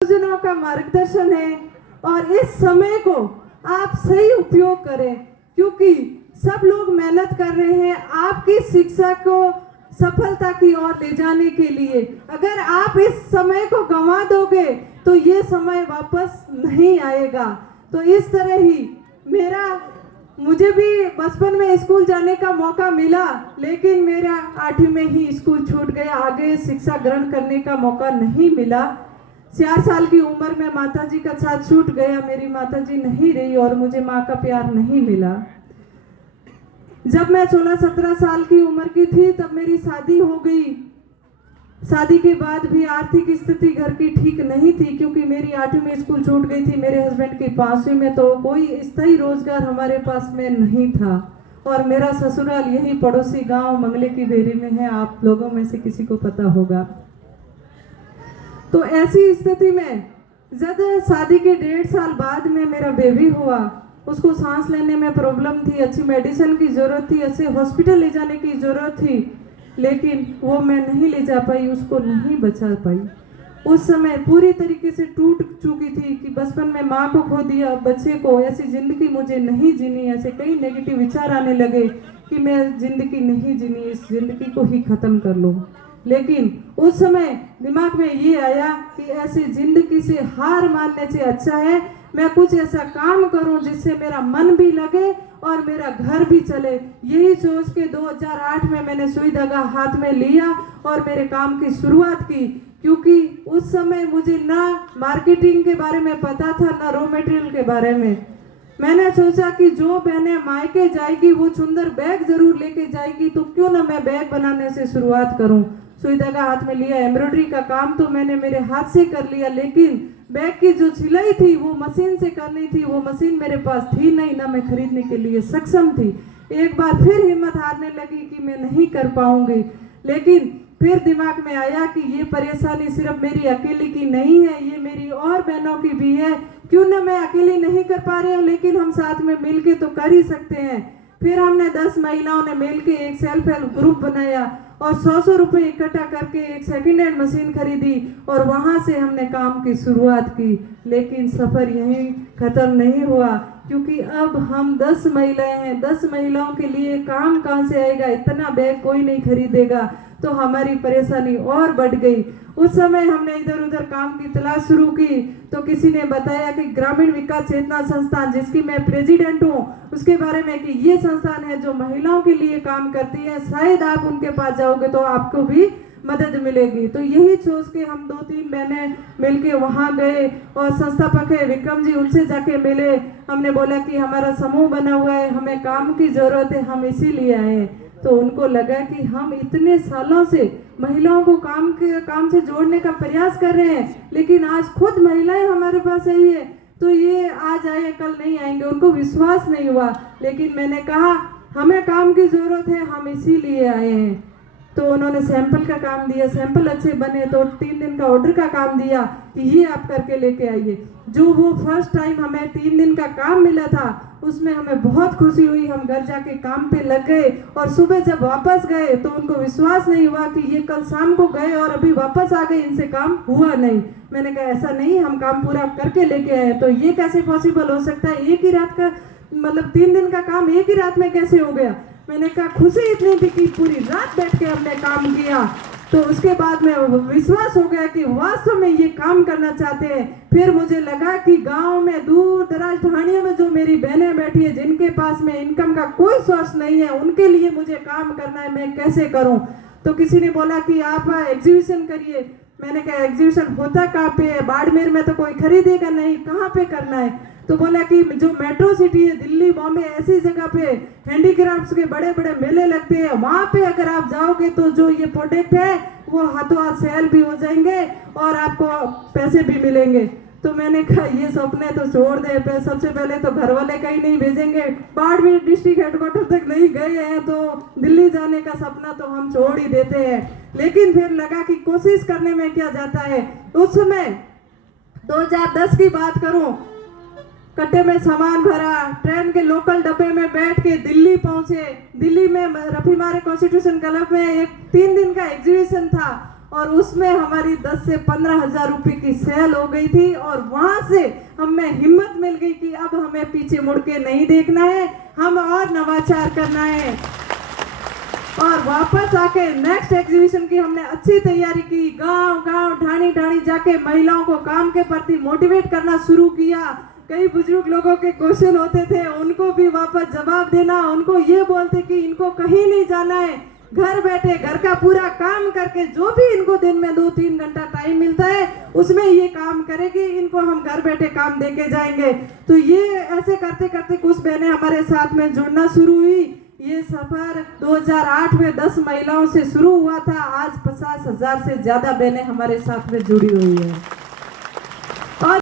गुरुजनों का मार्गदर्शन है और इस समय को आप सही उपयोग करें, क्योंकि सब लोग मेहनत कर रहे हैं आपकी शिक्षा को सफलता की ओर ले जाने के लिए। अगर आप इस समय को गंवा दोगे तो ये समय वापस नहीं आएगा। तो इस तरह ही मुझे भी बचपन में स्कूल जाने का मौका मिला, लेकिन मेरा 8वीं में ही स्कूल छूट गया, आगे शिक्षा ग्रहण करने का मौका नहीं मिला। 4 साल की उम्र में माताजी का साथ छूट गया, मेरी माताजी नहीं रही और मुझे माँ का प्यार नहीं मिला। जब मैं 16-17 साल की उम्र की थी तब मेरी शादी हो गई। शादी के बाद भी आर्थिक स्थिति घर की ठीक नहीं थी, क्योंकि मेरी 8वीं में स्कूल छूट गई थी, मेरे हस्बैंड की 5वीं में, तो कोई स्थायी रोजगार हमारे पास में नहीं था। और मेरा ससुराल यही पड़ोसी गांव मंगले की बेरी में है, आप लोगों में से किसी को पता होगा। तो ऐसी स्थिति में जब शादी के 1.5 साल बाद में मेरा बेबी हुआ, उसको सांस लेने में प्रॉब्लम थी, अच्छी मेडिसिन की जरूरत थी, अच्छे हॉस्पिटल ले जाने की जरूरत थी, लेकिन वो मैं नहीं ले जा पाई, उसको नहीं बचा पाई। उस समय पूरी तरीके से टूट चुकी थी कि बचपन में माँ को खो दिया, बच्चे को, ऐसी जिंदगी मुझे नहीं जीनी। ऐसे कई नेगेटिव विचार आने लगे कि मैं जिंदगी नहीं जीनी, इस जिंदगी को ही खत्म कर लूँ। लेकिन उस समय दिमाग में ये आया कि ऐसी जिंदगी से हार मानने से अच्छा है मैं कुछ ऐसा काम करूं जिससे मेरा मन भी लगे और मेरा घर भी चले। यही सोच के 2008 में मैंने सुई धागा हाथ में लिया और मेरे काम की शुरुआत की, क्योंकि उस समय मुझे ना मार्केटिंग के बारे में पता था, ना रॉ मटेरियल के बारे में। मैंने सोचा कि जो बहनें मायके जाएगी वो सुंदर बैग जरूर लेके जाएगी, तो क्यों ना मैं बैग बनाने से शुरुआत करूं। सुई धागा हाथ में लिया, एम्ब्रॉयडरी का काम तो मैंने मेरे हाथ से कर लिया, लेकिन बैग की जो सिलाई थी वो मशीन से करनी थी, वो मशीन मेरे पास थी नहीं, ना मैं खरीदने के लिए सक्षम थी। एक बार फिर हिम्मत हारने लगी कि मैं नहीं कर पाऊंगी, लेकिन फिर दिमाग में आया कि ये परेशानी सिर्फ मेरी अकेली की नहीं है, ये मेरी और बहनों की भी है। क्यों ना मैं अकेली नहीं कर पा रही हूँ, लेकिन हम साथ में मिलके तो कर ही सकते हैं। फिर हमने 10 महिलाओं ने मिलके एक सेल्फ हेल्प ग्रुप बनाया और 100 रुपए इकट्ठा करके एक सेकंड हैंड मशीन खरीदी और वहां से हमने काम की शुरुआत की। लेकिन सफर यहीं खत्म नहीं हुआ, क्योंकि अब हम 10 महिलाएं हैं, 10 महिलाओं के लिए काम कहां से आएगा, इतना बैग कोई नहीं खरीदेगा। तो हमारी परेशानी और बढ़ गई। उस समय हमने इधर उधर काम की तलाश शुरू की, तो किसी ने बताया कि ग्रामीण विकास चेतना संस्थान, जिसकी मैं प्रेसिडेंट हूँ, उसके बारे में कि ये संस्थान है जो महिलाओं के लिए काम करती है, शायद आप उनके पास जाओगे तो आपको भी मदद मिलेगी। तो यही सोच के हम 2-3 बहनें मिलके वहाँ गए और संस्थापक है विक्रम जी, उनसे जाके मिले। हमने बोला कि हमारा समूह बना हुआ है, हमें काम की जरूरत है, हम इसीलिए आए। तो उनको लगा कि हम इतने सालों से महिलाओं को काम से जोड़ने का प्रयास कर रहे हैं, लेकिन आज खुद महिलाएं हमारे पास आई है, तो ये आज आए कल नहीं आएंगे, उनको विश्वास नहीं हुआ। लेकिन मैंने कहा हमें काम की जरूरत है, हम इसीलिए आए हैं। तो उन्होंने सैंपल का काम दिया, सैंपल अच्छे बने तो 3 दिन का ऑर्डर का काम दिया कि ये आप करके लेके आइए। जो वो फर्स्ट टाइम हमें 3 दिन का काम मिला था, उसमें हमें बहुत खुशी हुई। हम घर जाके काम पे लग गए और सुबह जब वापस गए तो उनको विश्वास नहीं हुआ कि ये कल शाम को गए और अभी वापस आ गए, इनसे काम हुआ नहीं। मैंने कहा ऐसा नहीं, हम काम पूरा करके लेके आए। तो ये कैसे पॉसिबल हो सकता है, एक ही रात का मतलब 3 दिन का काम एक ही रात में कैसे हो गया। मैंने कहा खुशी इतनी थी कि पूरी रात बैठ के हमने काम किया। तो उसके बाद में विश्वास हो गया कि वास्तव में ये काम करना चाहते हैं। फिर मुझे लगा कि गांव में दूर दराज ढाणियों में जो मेरी बहनें बैठी है, जिनके पास में इनकम का कोई सोर्स नहीं है, उनके लिए मुझे काम करना है, मैं कैसे करूं। तो किसी ने बोला कि आप एग्जीबिशन करिए। मैंने कहा एग्जीबिशन होता कहाँ पे है, बाड़मेर में तो कोई खरीदेगा नहीं, कहाँ पे करना है। तो बोला कि जो मेट्रो सिटी है, दिल्ली बॉम्बे, ऐसी जगह पे हैंडीक्राफ्ट्स के बड़े बड़े मेले लगते हैं, वहां पे अगर आप जाओगे तो जो ये प्रोडक्ट है वो हाथों हाथ सेल भी हो जाएंगे और आपको पैसे भी मिलेंगे। तो मैंने कहा ये सपने तो छोड़ दे, सबसे पहले तो घर वाले कहीं नहीं भेजेंगे, बाड़मेर डिस्ट्रिक्ट हेडक्वार्टर तक नहीं गए हैं तो दिल्ली जाने का सपना तो हम छोड़ ही देते हैं। लेकिन फिर लगा कि कोशिश करने में क्या जाता है। उस समय 2010 की बात करूं, कट्टे में सामान भरा, ट्रेन के लोकल डब्बे में बैठ के दिल्ली पहुंचे। दिल्ली में रफी मारे कॉन्स्टिट्यूशन क्लब में एक 3 दिन का एग्जीबिशन था और उसमें हमारी 10 से 15 हजार रुपए की सेल हो गई थी। और वहां से हमें हिम्मत मिल गई कि अब हमें पीछे मुड़ के नहीं देखना है, हम और नवाचार करना है। और वापस आके नेक्स्ट एग्जीबिशन की हमने अच्छी तैयारी की, गांव गांव ढाणी ढाणी जाके महिलाओं को काम के प्रति मोटिवेट करना शुरू किया। कई बुजुर्ग लोगों के क्वेश्चन होते थे, उनको भी वापस जवाब देना, उनको ये बोलते कि इनको कहीं नहीं जाना है, घर बैठे घर का पूरा काम करके जो भी इनको दिन में 2-3 घंटा टाइम मिलता है उसमें ये काम करेगी, इनको हम घर बैठे काम देके जाएंगे। तो ये ऐसे करते करते कुछ बहनें हमारे साथ में जुड़ना शुरू हुई। ये सफर 2008 में 10 महिलाओं से शुरू हुआ था, आज 50,000 से ज्यादा बहनें हमारे साथ में जुड़ी हुई है।